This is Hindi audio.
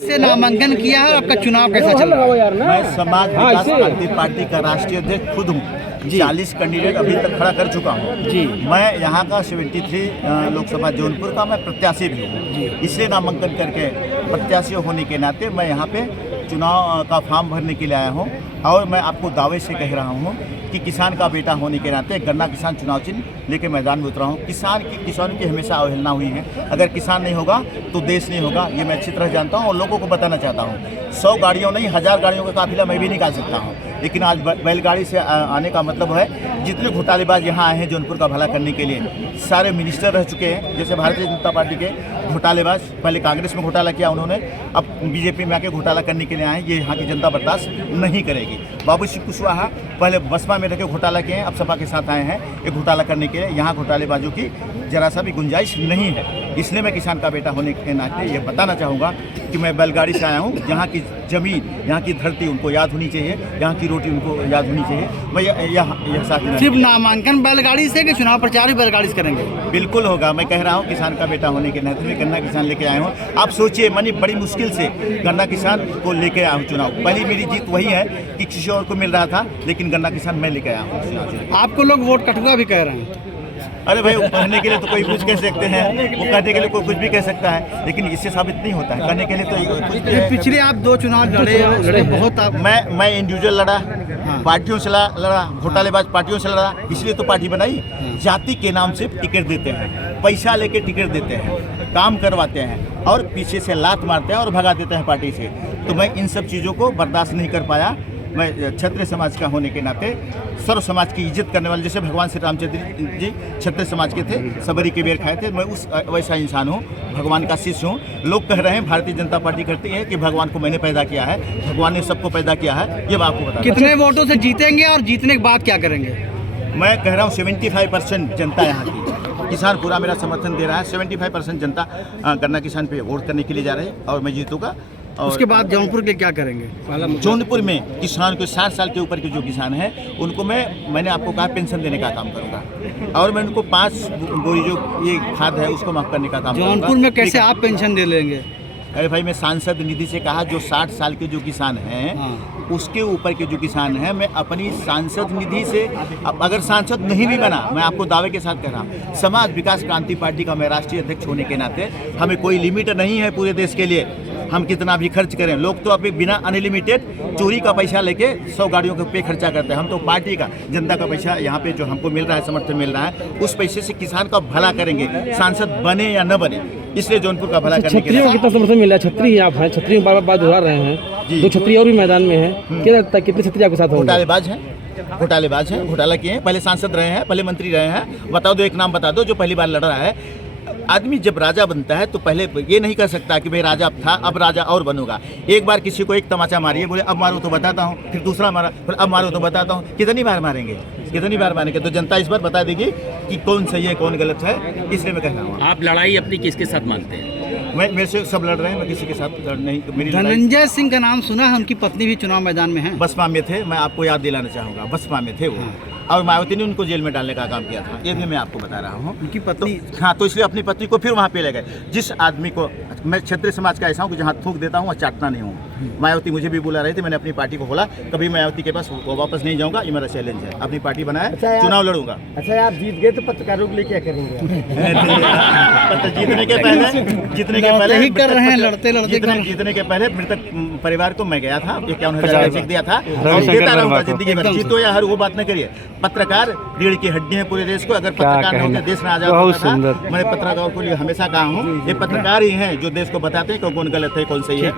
से नामांकन किया है, आपका चुनाव कैसा चल रहा है? मैं समाज विकास क्रांति पार्टी का राष्ट्रीय अध्यक्ष खुद हूँ। 40 कैंडिडेट अभी तक खड़ा कर चुका हूँ जी। मैं यहाँ का 73 लोकसभा जौनपुर का मैं प्रत्याशी भी हूँ, इसलिए नामांकन करके प्रत्याशी होने के नाते मैं यहाँ पे चुनाव का फॉर्म भरने के लिए आया हूँ। और मैं आपको दावे से कह रहा हूँ कि किसान का बेटा होने के नाते गन्ना किसान चुनाव चिन्ह लेके मैदान में उतरा हूँ। किसानों की हमेशा अवहेलना हुई है। अगर किसान नहीं होगा तो देश नहीं होगा, ये मैं अच्छी तरह जानता हूँ और लोगों को बताना चाहता हूँ। 100 गाड़ियों नहीं 1000 गाड़ियों का काफिला मैं भी निकाल सकता हूँ, लेकिन आज बैलगाड़ी से आने का मतलब है जितने घोटालेबाज यहाँ आए हैं जौनपुर का भला करने के लिए, सारे मिनिस्टर रह चुके हैं। जैसे भारतीय जनता पार्टी के घोटालेबाज पहले कांग्रेस में घोटाला किया उन्होंने, अब बीजेपी में आके घोटाला करने के लिए आए, ये यहाँ की जनता बर्दाश्त नहीं करेगी। बाबू सिंह कुशवाहा पहले बसपा में रहकर घोटाला किए हैं, अब सपा के साथ आए हैं ये घोटाला करने के लिए। यहाँ घोटालेबाजों की जरा सा भी गुंजाइश नहीं है। इसलिए मैं किसान का बेटा होने के नाते ये बताना चाहूँगा कि मैं बैलगाड़ी से आया हूँ। यहाँ की ज़मीन, यहाँ की धरती उनको याद होनी चाहिए, यहाँ की रोटी उनको याद होनी चाहिए। मैं यह साथ सिर्फ नामांकन बैलगाड़ी से कि चुनाव प्रचार भी बैलगाड़ी से करेंगे? बिल्कुल होगा। मैं कह रहा हूँ किसान का बेटा होने के नाते गन्ना किसान लेके आया हूँ। आप सोचिए, मैंने बड़ी मुश्किल से गन्ना किसान को लेके आया हूँ चुनाव। पहली मेरी जीत वही है कि किसी और को मिल रहा था, लेकिन गन्ना किसान मैं लेके आया हूँ। आपको लोग वोट कटुआ भी कह रहे हैं? अरे भाई, कहने के लिए तो कोई कुछ कह सकते हैं, वो कहने के लिए कोई कुछ भी कह सकता है, लेकिन इससे साबित नहीं होता है। कहने के लिए तो कुछ भी है। पिछले आप 2 चुनाव लड़े बहुत आप मैं इंडिविजुअल लड़ा, पार्टियों से लड़ा, घोटालेबाज पार्टियों से लड़ा, इसलिए तो पार्टी बनाई। जाति के नाम से टिकट देते हैं, पैसा लेके टिकट देते हैं, काम करवाते हैं और पीछे से लात मारते हैं और भगा देते हैं पार्टी से। तो मैं इन सब चीज़ों को बर्दाश्त नहीं कर पाया। मैं क्षत्रिय समाज का होने के नाते सर्व समाज की इज्जत करने वाले, जैसे भगवान श्री रामचंद्र जी क्षत्रिय समाज के थे, सबरी के बेर खाए थे, मैं उस वैसा इंसान हूँ, भगवान का शिष्य हूँ। लोग कह रहे हैं भारतीय जनता पार्टी करती है कि भगवान को मैंने पैदा किया है, भगवान ने सबको पैदा किया है, ये मैं आपको बता। कितने वोटों से जीतेंगे और जीतने के बाद क्या करेंगे? मैं कह रहा हूँ 75% जनता यहाँ की, किसान पूरा मेरा समर्थन दे रहा है। 75% जनता गन्ना किसान पे वोट करने के लिए जा रहे हैं और मैं जीतूंगा। और उसके बाद जौनपुर के क्या करेंगे? जौनपुर में किसान को 60 साल के ऊपर के जो किसान हैं उनको मैंने आपको कहा पेंशन देने का काम करूंगा, और मैं उनको 5 बोरी जो ये खाद है उसको माफ करने का काम करूंगा। जौनपुर में कैसे आप पेंशन दे लेंगे? अरे भाई, मैं सांसद निधि से कहा जो 60 साल के जो किसान हैं उसके ऊपर के जो किसान हैं, मैं अपनी सांसद निधि से, अगर सांसद नहीं भी बना, मैं आपको दावे के साथ कह रहा हूँ, समाज विकास क्रांति पार्टी का मैं राष्ट्रीय अध्यक्ष होने के नाते हमें कोई लिमिट नहीं है पूरे देश के लिए, हम कितना भी खर्च करें। लोग तो अभी बिना अनलिमिटेड चोरी का पैसा लेके 100 गाड़ियों के पे खर्चा करते हैं। हम तो पार्टी का, जनता का पैसा यहाँ पे जो हमको मिल रहा है, समर्थन मिल रहा है, उस पैसे से किसान का भला करेंगे, सांसद बने या न बने। इसलिए जौनपुर का भला करने के लिए। कितना समर्थन मिला है? छतरी आप हैं, छतरी में बार बार दोहरा रहे हैं, 2 छतरी और भी मैदान में है, क्या लगता है कितने छतरी आपके साथ होंगे? घोटालेबाज हैं, घोटाला किए हैं, पहले सांसद रहे हैं, पहले मंत्री रहे हैं। बता दो, एक नाम बता दो जो पहली बार लड़ रहा है। आदमी जब राजा बनता है तो पहले ये नहीं कर सकता कि भाई राजा था अब राजा और बनूंगा। एक बार किसी को एक तमाचा मारिए, बोले अब मारो तो बताता हूँ, फिर दूसरा मारा, फिर अब मारो तो बताता हूँ, कितनी बार मारेंगे? तो जनता इस बार बता देगी कि कौन सही है कौन गलत है। इसलिए मैं कह रहा हूँ। आप लड़ाई अपनी किसके साथ मानते हैं? मेरे से सब लड़ रहे हैं, मैं किसी के साथ नहीं। मेरी धनंजय सिंह का नाम सुना है, उनकी पत्नी भी चुनाव मैदान में है। बसपा में थे, मैं आपको याद दिलाना चाहूँगा, बसपा में थे वो। और मायावती ने उनको जेल में डालने का काम किया था, ये भी मैं आपको बता रहा हूँ। उनकी पत्नी तो इसलिए अपनी पत्नी को फिर वहाँ पे ले गए। जिस आदमी को, मैं क्षत्रिय समाज का ऐसा हूँ कि जहाँ थूक देता हूँ वहाँ चाटना नहीं हूँ। मायावती मुझे भी बुला रही थी, मैंने अपनी पार्टी को बोला कभी मायावती के पास वापस नहीं जाऊँगा, ये मेरा चैलेंज है। अपनी पार्टी बनाया, चुनाव लड़ूंगा। अच्छा, आप जीत गए तो पत्रकारों के लिए क्या करेंगे? जीतने के पहले ही कर रहे हैं, लड़ते जीतने के पहले मृतक परिवार को मैं गया था, 51,000 चेक दिया था और देता रहूंगा जिंदगी भर। जीतो या हर वो बात न करिए। पत्रकार रीढ़ की हड्डी है पूरे देश को, अगर पत्रकार न होकर देश में आजाद होता था। मैंने पत्रकारों को लिए हमेशा कहा हूँ, ये पत्रकार ही हैं जो देश को बताते हैं कौन गलत है कौन सही है।